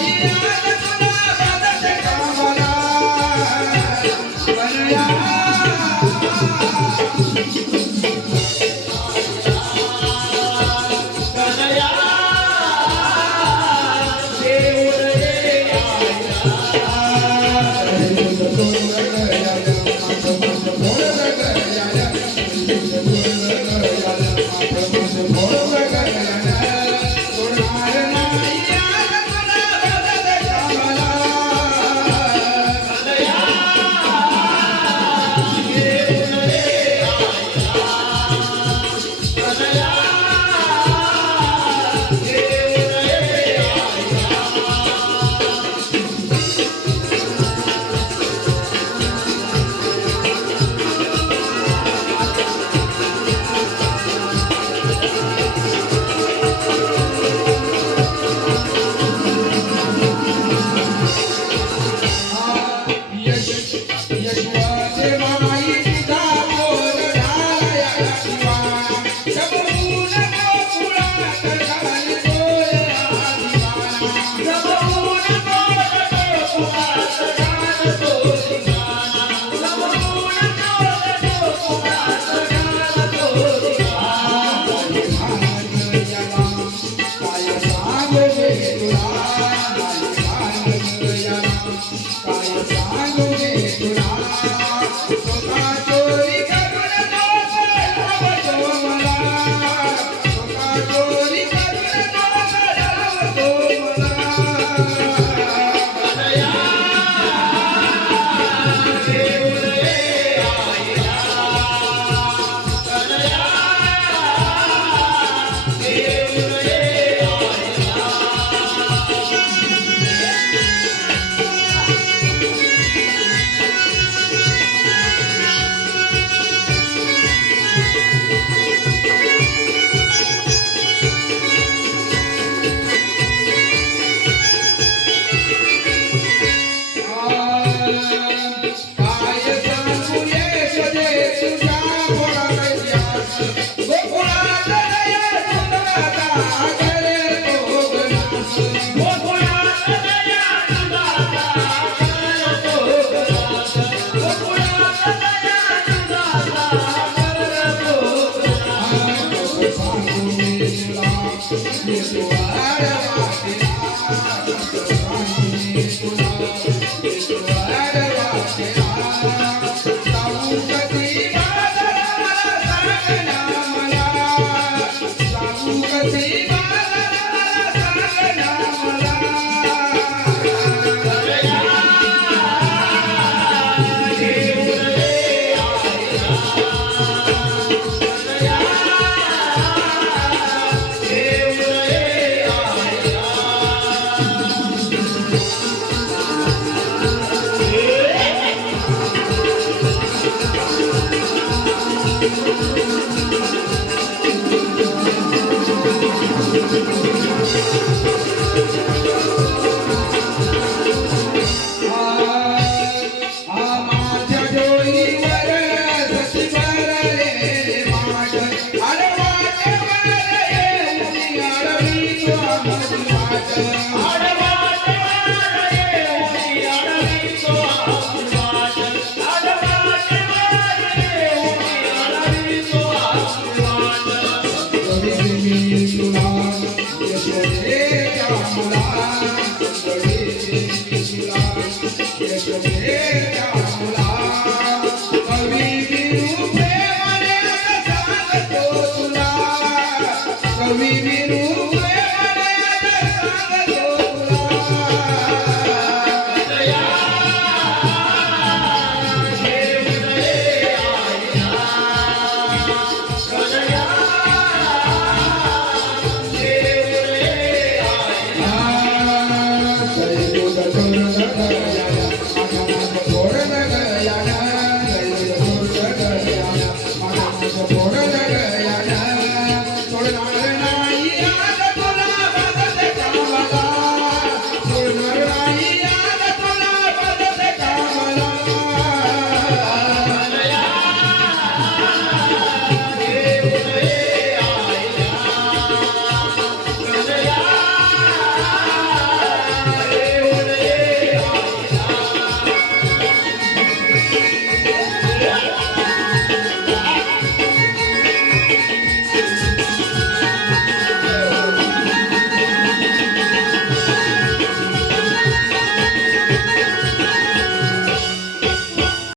Thank you. I'm gonna make you laugh, make you laugh, make you laugh. Thank yes. you. Yes.